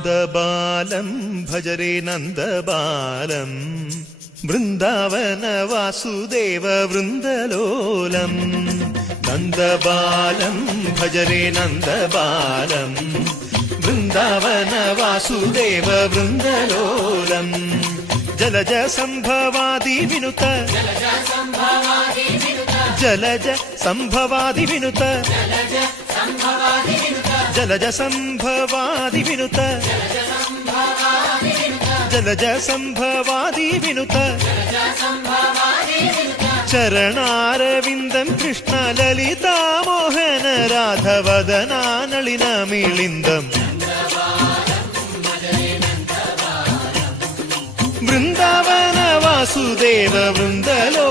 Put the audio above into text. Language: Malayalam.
നന്ദബാലം ഭജരേ നന്ദബാലം വൃന്ദാവന വാസുദേവ വൃന്ദലോലം. നന്ദബാലം ഭജരേ നന്ദബാലം വൃന്ദാവന വാസുദേവ വൃന്ദലോലം. ജലജ സംഭവാദി വിനുത ജലജ സംഭവാദി വിനുത ജലജ സംഭവാദി വിനുത ജലജ സംഭവാദി വിനുത ചരണാരവിന്ദം കൃഷ്ണ ലളിതാ മോഹന രാധവദനാനളിന മിളിന്ദം. വൃന്ദാവന വാസുദേവ വൃന്ദലോ